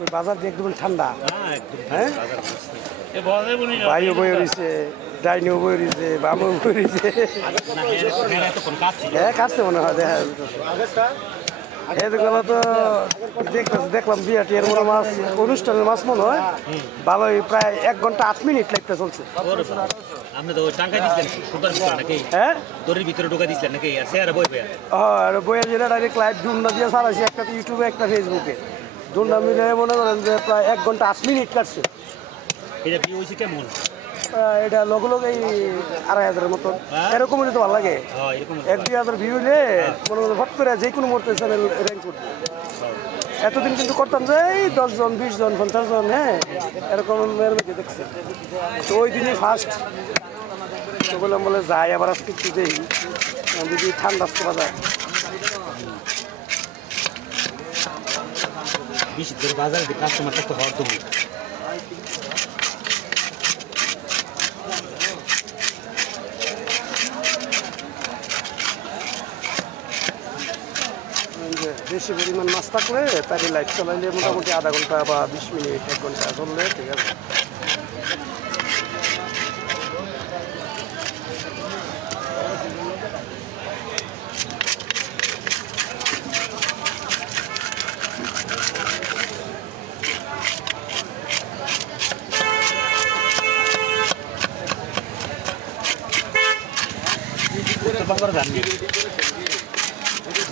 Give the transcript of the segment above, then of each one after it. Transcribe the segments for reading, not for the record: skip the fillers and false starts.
ওই বাজার যে একদম ঠান্ডা। হ্যাঁ ভাইও বই রয়েছে, ডাইনিও বই রয়েছে, বামও বই রয়েছে। হ্যাঁ কাটছে মনে হয়, দেখা এগুলো তো দেখলাম বিয়াটির মনে মাছ অনুষ্ঠানের মাছ মনে হয় ভালোই, প্রায় 1 ঘন্টা 8 মিনিট লাগতে চলছে। আপনি তো টাকা দিচ্ছেন সুতার ভিতরে নাকি? হ্যাঁ দড়ির ভিতরে ঢোকা দিচ্ছেন নাকি? আর সে আর বই পেয়ে আর বইয়ের যেটা ডাইরেক্ট লাইভ ডুন্ডা দিয়ে ছাড়াইছে, একটা ইউটিউবে একটা ফেসবুকে। ডুন্ডা মিলে মনে করেন যে প্রায় 1 ঘন্টা 8 মিনিট কাটছে। এটা বিয়ে হয়েছে কেমন? এটা লগে লগে 2,500-এর মতো, এরকম হলে তো ভালো লাগে। 1-2 হাজার ভিউ হইলে মনে করেন হট করে যে কোনো মুহূর্তে চ্যানেল র্যাঙ্ক করবে। এতদিন কিন্তু করতাম যে এই 10 জন 20 জন 50 জন, হ্যাঁ এরকম মধ্যে দেখছে। তো ওই দিনই ফার্স্ট তো বললাম, বলে যাই আবার আজকে একটু দেই যদি ঠান্ডা আসতে পারা যায়। বেশি করে বাজারে কাস্টমার তো হওয়ার তুমি বেশি পরিমাণ মাছ থাকলে তাকে লাইট চালাইলে মোটামুটি আধা ঘন্টা বা 20 মিনিট 1 ঘন্টা চললে ঠিক আছে।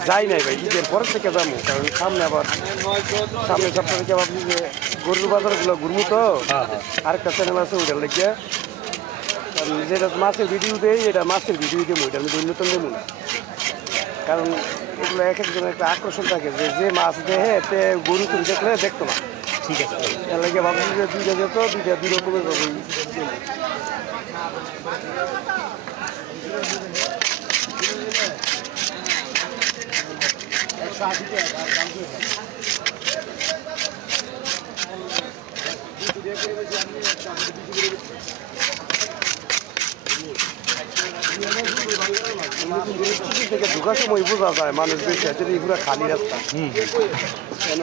যাই নাই ভাই, ঈদের পরের থেকে যাবো, কারণ সামনে আবার সামনে সপ্তাহ থেকে ভাবছি যে গরুর বাজারগুলো ঘুরবো তো। আরেকটা চ্যানেল আছে ওইটার লেগে, যেটা মাছের ভিডিও দেয় এটা মাছের ভিডিও দেবো, ওইটা আমি দৈন্যতন দেবো না। কারণ এগুলো এক একজনের একটা আকর্ষণ থাকে যে যে মাছ দেহে তে গরু তুমি দেখলে দেখতো না। ঠিক আছে, এর লেগে ভাবছি যে 2টা যেত, 2টা 2 রকমের পাবো। থেকে ঢোকার সময় বোঝা যায় মানুষ বেশি আছে, পুরো খালি রাস্তা। কেন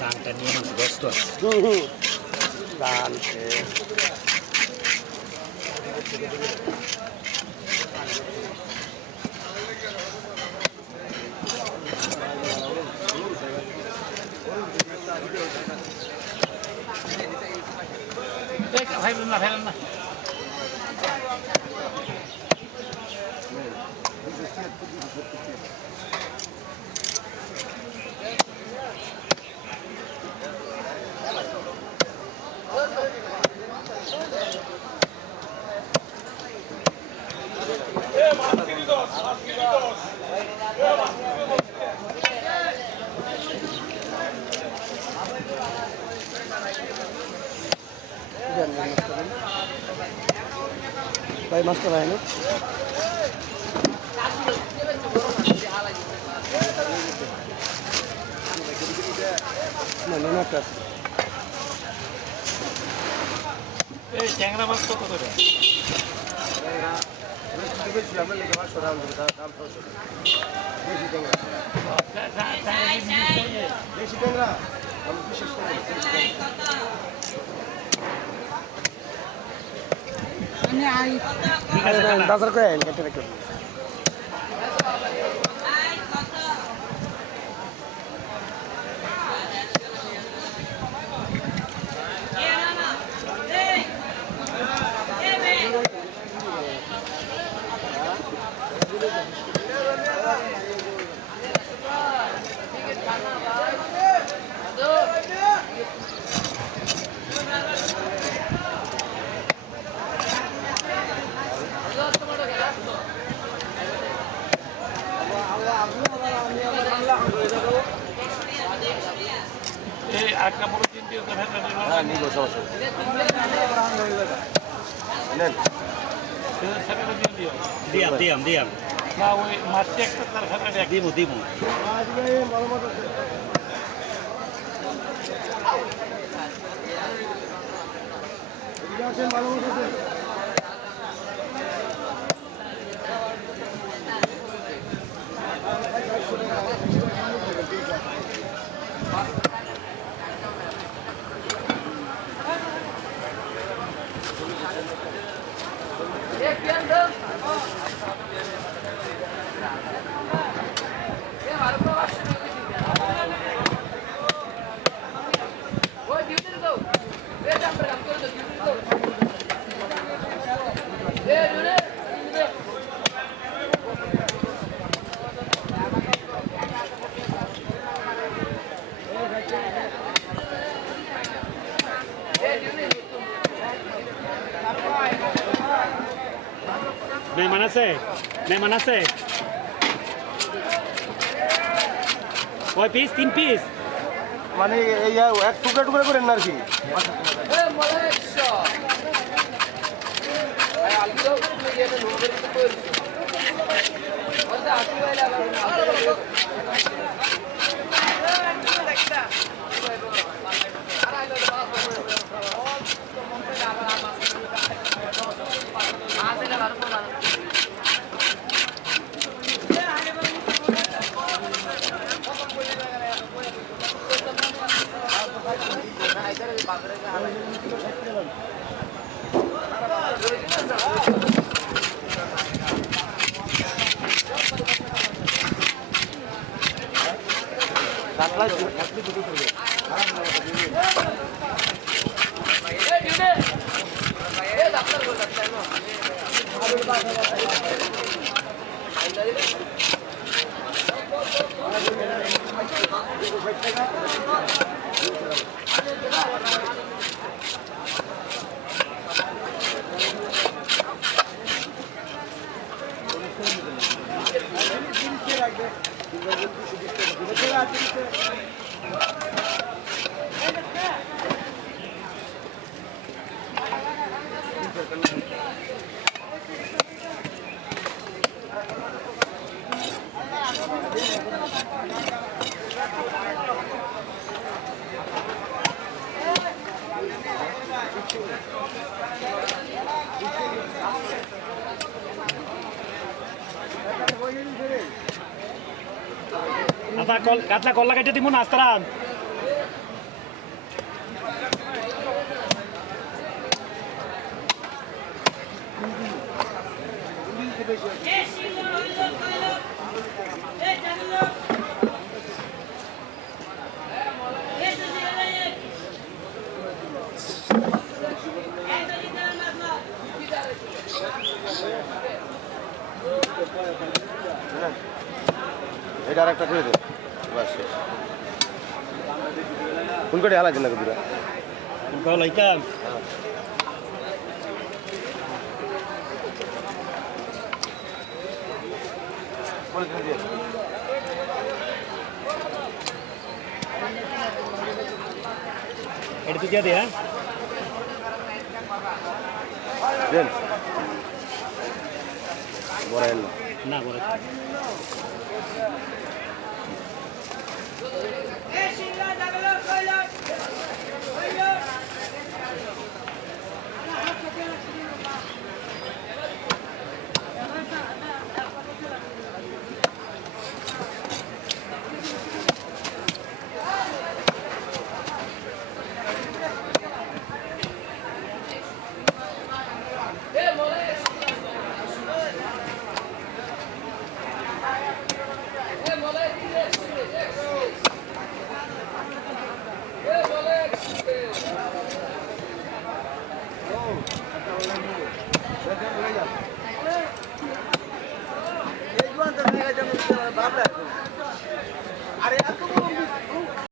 ধানটা নিয়ে মানুষ ব্যস্ত আছে। ধান ভাইবেন না, ভাইবেন না। ভাই মাছটা ভাই না একটা ট্যাংরা মাছ কত করে? বেশি ট্যাংরা আমি বিশেষ করে বাজার করে কেটে রেখে একটা বড় তিনটি নিব সমস্যা দিয়াম দিয়াম দিয়াম না ওই মাছটা একটা তার খাতা দিব দিব ভালো আছে মেহমান আছে কয় পিস 3 পিস মানে এই এক টুকরা টুকরা করেন না আর কি আচ্ছা কাতলা কল্লা কেটে দিব না আস্তারাম এটা আর একটা করে দে বাস শেষ কোন করে আলাদা না দুরা কল লাইতাম এটা তো দিয়া দে হ্যাঁ দেন বড়াইল না বলে আরে এত বড়